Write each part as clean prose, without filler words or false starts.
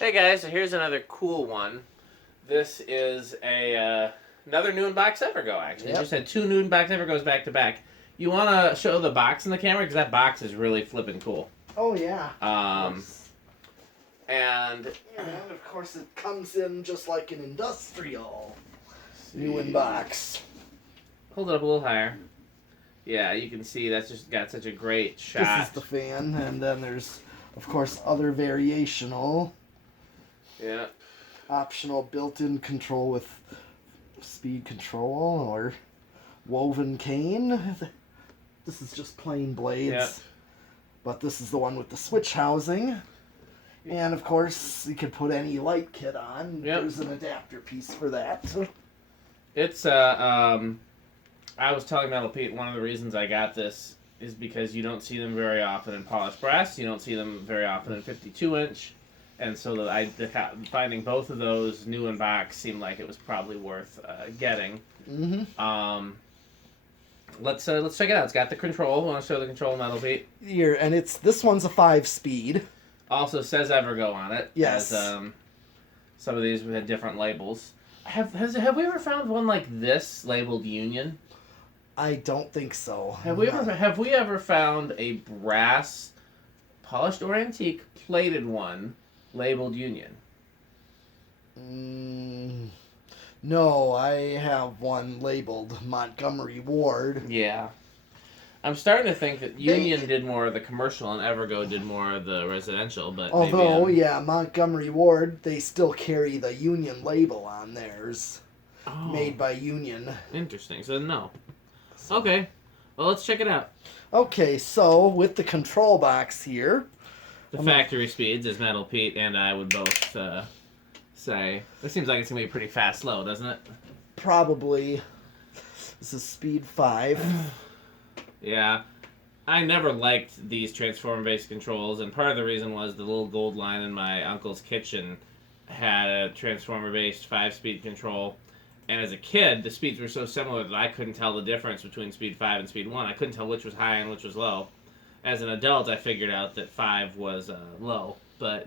Hey guys, so here's another cool one. This is another new box Evergo, actually. Yep. Just had two new box Evergos back to back. You want to show the box in the camera? Because that box is really flipping cool. Oh, yeah. And of course it comes in just like an industrial new in box. hold it up a little higher. Yeah, you can see that's just got such a great shot. This is the fan, and then there's, of course, other variational. Yeah. Optional built-in control with speed control or woven cane. This is just plain blades. Yep. But this is the one with the switch housing. And of course, you could put any light kit on. Yep. There's an adapter piece for that. It's I was telling Metal Pete one of the reasons I got this is because you don't see them very often in polished brass. You don't see them very often in 52-inch. And so finding both of those new in box seemed like it was probably worth getting. Mm-hmm. Let's check it out. It's got the control. Want to show the control, Metal Pete? Here, and this one's a 5-speed. Also says Evergo on it. Yes. As, some of these had different labels. Have we ever found one like this labeled Union? I don't think so. Have we ever found a brass, polished or antique plated one labeled Union? No, I have one labeled Montgomery Ward. Yeah. I'm starting to think that Union did more of the commercial and Evergo did more of the residential, but although, maybe, yeah, Montgomery Ward, they still carry the Union label on theirs. Made by Union. Interesting. So, no. Okay. Well, let's check it out. Okay, so with the control box here. The factory speeds, as Metal Pete and I would both say. It seems like it's going to be pretty fast slow, doesn't it? Probably. This is speed 5. Yeah. I never liked these transformer-based controls, and part of the reason was the little gold line in my uncle's kitchen had a transformer-based 5-speed control. And as a kid, the speeds were so similar that I couldn't tell the difference between speed 5 and speed 1. I couldn't tell which was high and which was low. As an adult, I figured out that 5 was low. But,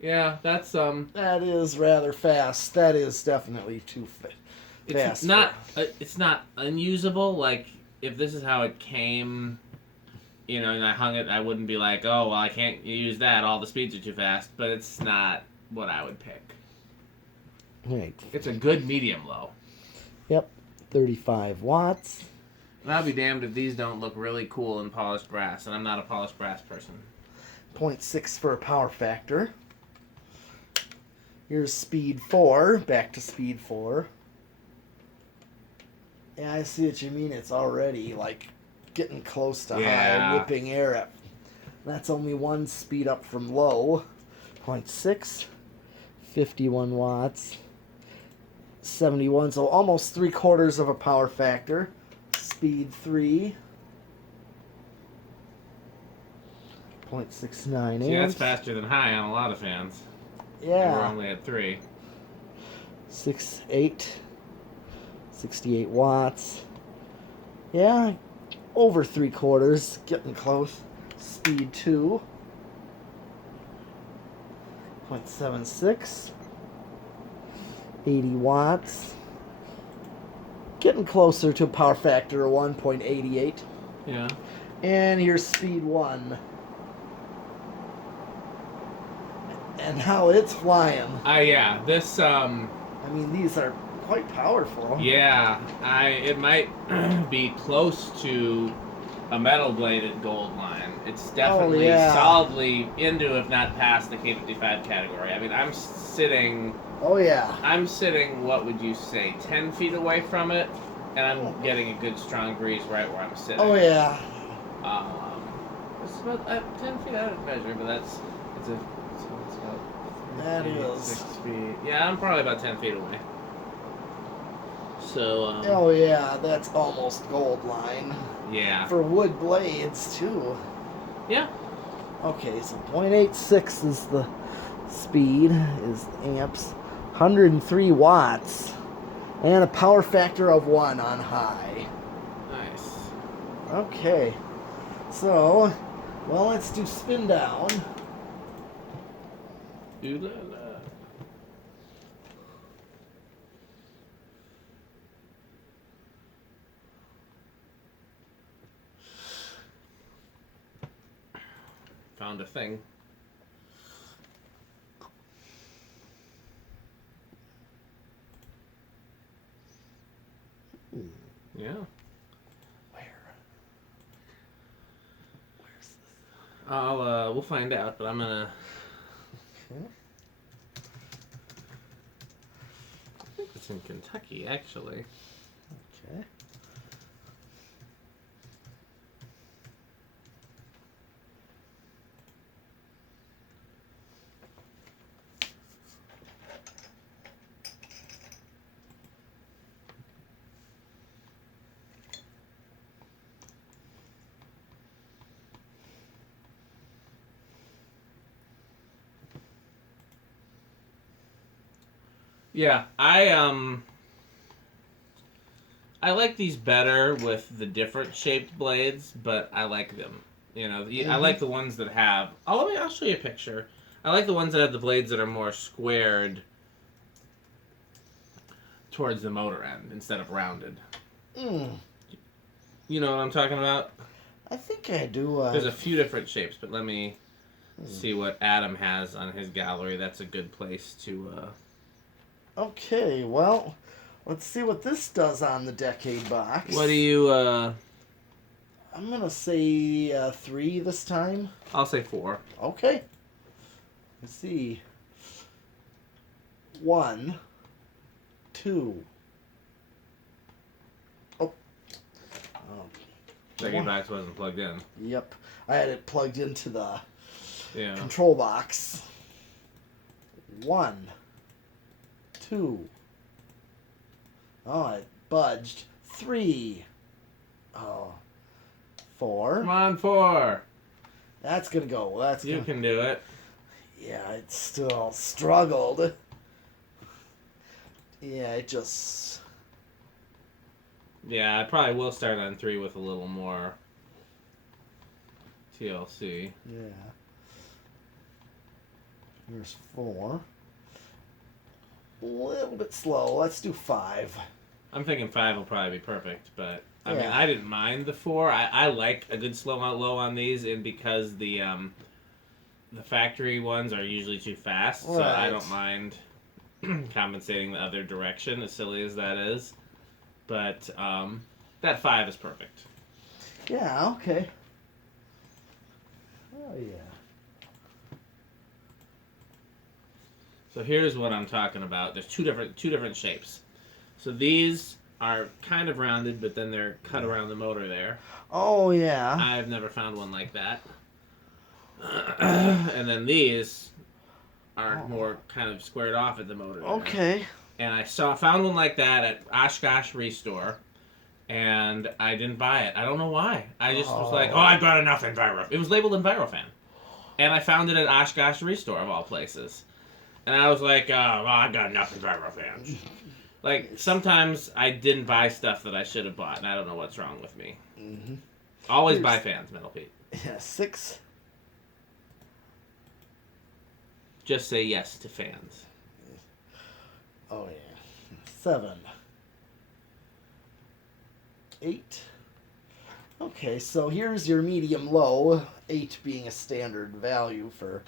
yeah, that's... That is rather fast. That is definitely too fast. It's not unusable. Like, if this is how it came, and I hung it, I wouldn't be like, oh, well, I can't use that. All the speeds are too fast. But it's not what I would pick. Right. It's a good medium low. Yep, 35 watts. And I'll be damned if these don't look really cool in polished brass, and I'm not a polished brass person. 0.6 for a power factor. Here's speed 4, back to speed 4. Yeah, I see what you mean. It's already, like, getting close to high, whipping air up. That's only one speed up from low. 0.6, 51 watts. 71, so almost 3/4 of a power factor. Speed 3. 0.69 amps. See, that's faster than high on a lot of fans. Yeah. We're only at 3. 6.8. 68 watts. Yeah, over 3/4, getting close. Speed 2. 0.76. 80 watts. Getting closer to a power factor of 1.88. Yeah. And here's speed 1. And how it's flying. Yeah. This, I mean, these are quite powerful. Yeah. It might be close to a metal-bladed gold line. It's definitely solidly into, if not past, the K55 category. I mean, I'm sitting... Oh, yeah. I'm sitting, what would you say, 10 feet away from it, and I'm getting a good strong breeze right where I'm sitting. Oh, yeah. It's about 10 feet out of measure, but it's about that is 6 feet. Yeah, I'm probably about 10 feet away. So, oh, yeah, that's almost gold line. Yeah. For wood blades, too. Yeah. Okay, so 0.86 is the speed, is amps. 103 watts. And a power factor of 1 on high. Nice. Okay. So, well, let's do spin down. Ooh la la. Found a thing. Yeah. Where's this? We'll find out, but I'm gonna. Okay. I think it's in Kentucky, actually. Okay. Yeah, I like these better with the different shaped blades, but I like them. You know, I like the ones that have. I'll show you a picture. I like the ones that have the blades that are more squared towards the motor end instead of rounded. Mm. You know what I'm talking about? I think I do. There's a few different shapes, but let me see what Adam has on his gallery. That's a good place to. Okay, well, let's see what this does on the decade box. What do you? I'm gonna say 3 this time. I'll say 4. Okay. Let's see. 1, 2. Oh. Decade box wasn't plugged in. Yep. I had it plugged into the Yeah. control box. 1, 2. Oh, it budged. 3. Oh. 4. Come on, 4. That's gonna go. That's You gonna. can do it. Yeah, it still struggled. Yeah, it just. Yeah, I probably will start on 3 with a little more TLC. Yeah. Here's 4. A little bit slow. Let's do 5. I'm thinking 5 will probably be perfect, but I mean, Yeah. I didn't mind the 4. I like a good slow out low on these, and because the factory ones are usually too fast, so I Right. don't mind compensating the other direction, as silly as that is. But that 5 is perfect. Yeah, okay. Oh, yeah. So here's what I'm talking about. There's two different shapes. So these are kind of rounded, but then they're cut around the motor there. Oh, yeah. I've never found one like that. And then these are more kind of squared off at the motor there. Okay. And I found one like that at Oshkosh Restore, and I didn't buy it. I don't know why. I just was like, oh, I've got enough Enviro. It was labeled Envirofan. And I found it at Oshkosh Restore, of all places. And I was like, oh, well, I've got enough Envirofans. Like, sometimes I didn't buy stuff that I should have bought, and I don't know what's wrong with me. Mm-hmm. Always buy fans, Metal Pete. Yeah, 6. Just say yes to fans. Oh, yeah. 7. 8. Okay, so here's your medium low. 8 being a standard value for.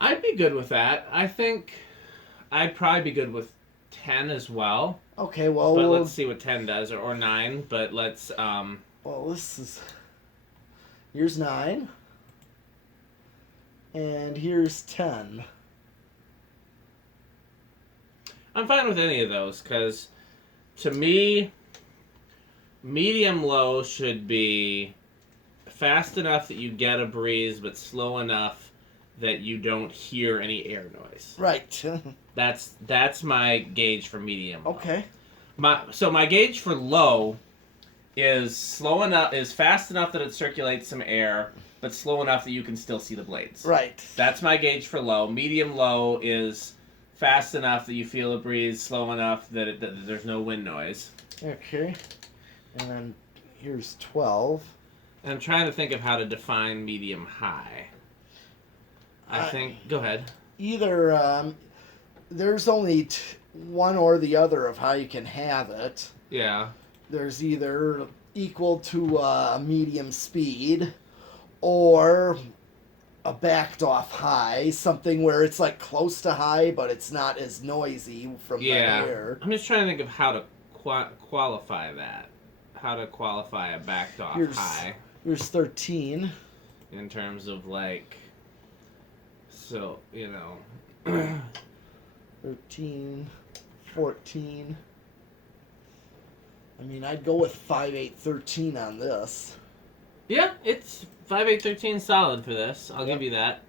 I'd be good with that. I think I'd probably be good with 10 as well. Okay, well. But let's see what 10 does, or 9. But let's. Well, this is. Here's 9. And here's 10. I'm fine with any of those, because to me, medium low should be fast enough that you get a breeze, but slow enough that you don't hear any air noise. Right. That's my gauge for medium low. Okay. My gauge for low is fast enough that it circulates some air, but slow enough that you can still see the blades. Right. That's my gauge for low. Medium low is fast enough that you feel a breeze, slow enough that there's no wind noise. Okay. And then here's 12. And I'm trying to think of how to define medium high. I think. Go ahead. Either there's only one or the other of how you can have it. Yeah. There's either equal to a medium speed or a backed off high, something where it's like close to high, but it's not as noisy from the air. I'm just trying to think of how to qualify that. How to qualify a backed off high. Here's 13. In terms of like, so, 13, 14. I mean, I'd go with 5, 8, 13 on this. Yeah, it's 5, 8, 13 solid for this. I'll give you that.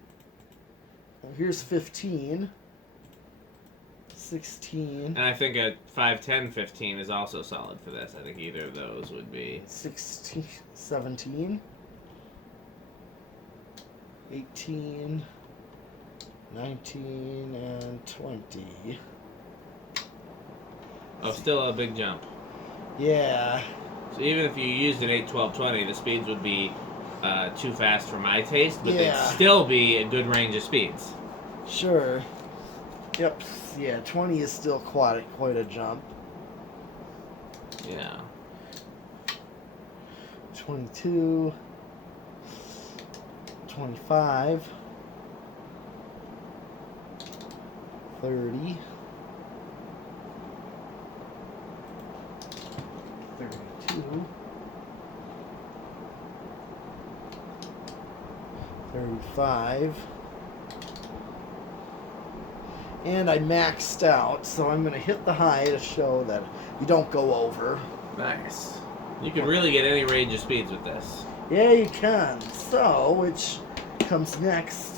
Here's 15. 16. And I think a 5, 10, 15 is also solid for this. I think either of those would be. 16, 17. 18. 19 and 20. Oh, still a big jump. Yeah. So even if you used an 8, 12, 20, the speeds would be too fast for my taste, but they'd still be a good range of speeds. Sure. Yep. Yeah, 20 is still quite a jump. Yeah. 22. 25. 30. 32. 35. And I maxed out, so I'm going to hit the high to show that you don't go over. Nice. You can really get any range of speeds with this. Yeah, you can. So, which comes next?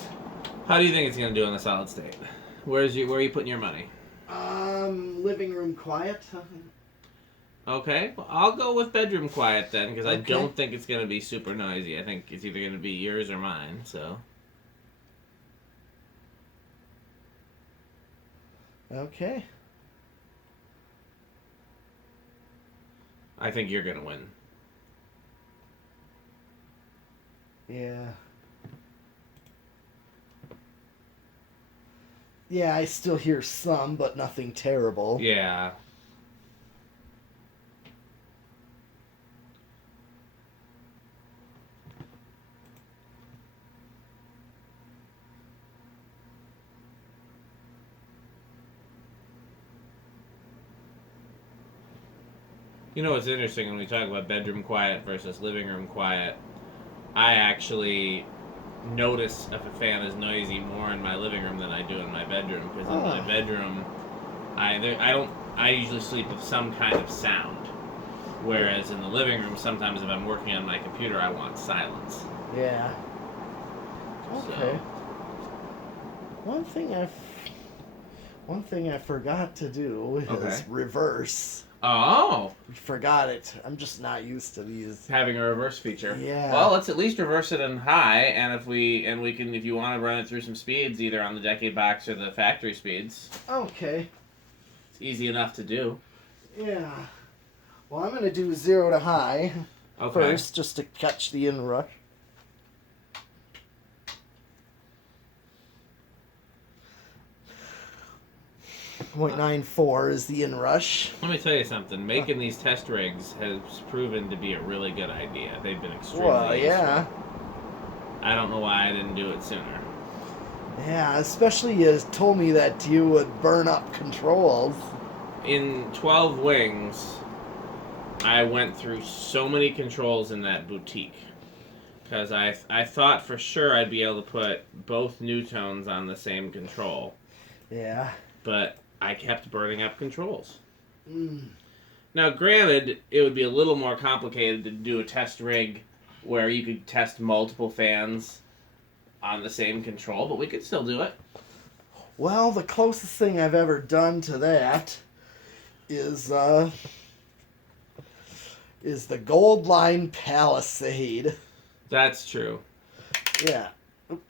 How do you think it's going to do in the solid state? Where are you putting your money? Living room quiet. Okay, well, I'll go with bedroom quiet then, because I don't think it's going to be super noisy. I think it's either going to be yours or mine, so. Okay. I think you're going to win. Yeah. Yeah, I still hear some, but nothing terrible. Yeah. You know what's interesting when we talk about bedroom quiet versus living room quiet? I actually notice if a fan is noisy more in my living room than I do in my bedroom, because in my bedroom, I usually sleep with some kind of sound, whereas in the living room, sometimes if I'm working on my computer, I want silence. Yeah. Okay. So. One thing I forgot to do is reverse. Oh. Forgot it. I'm just not used to these. Having a reverse feature. Yeah. Well, let's at least reverse it in high, and if we can, if you want to run it through some speeds, either on the decade box or the factory speeds. Okay. It's easy enough to do. Yeah. Well, I'm going to do 0 to high first, just to catch the inrush. 0.94 is the inrush. Let me tell you something. Making these test rigs has proven to be a really good idea. They've been extremely useful. I don't know why I didn't do it sooner. Yeah, especially you told me that you would burn up controls. In 12 wings, I went through so many controls in that boutique. Because I thought for sure I'd be able to put both nutones on the same control. Yeah. But I kept burning up controls. Now, granted, it would be a little more complicated to do a test rig where you could test multiple fans on the same control, but we could still do it. Well, the closest thing I've ever done to that is the Gold Line Palisade. That's true. Yeah. I'm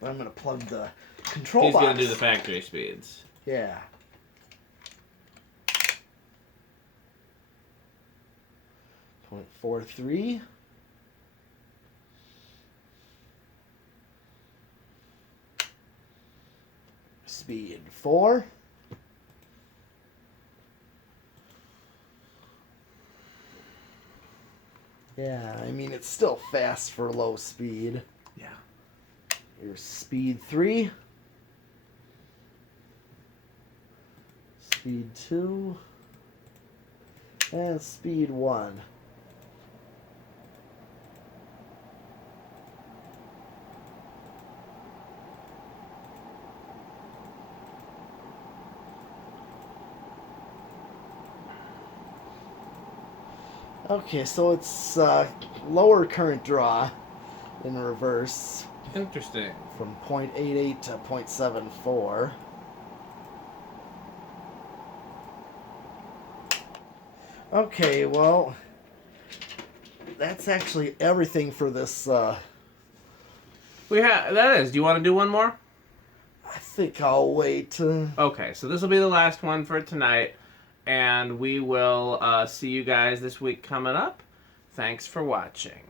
going to plug the control box. He's going to do the factory speeds. Yeah. .43. Speed 4. Yeah, I mean, it's still fast for low speed. Yeah. Here's speed 3. Speed 2. And speed 1. Okay, so it's lower current draw in reverse. Interesting. From 0.88 to 0.74. Okay, well, that's actually everything for this. That is. Do you want to do one more? I think I'll wait. Okay, so this will be the last one for tonight, and we will see you guys this week coming up. Thanks for watching.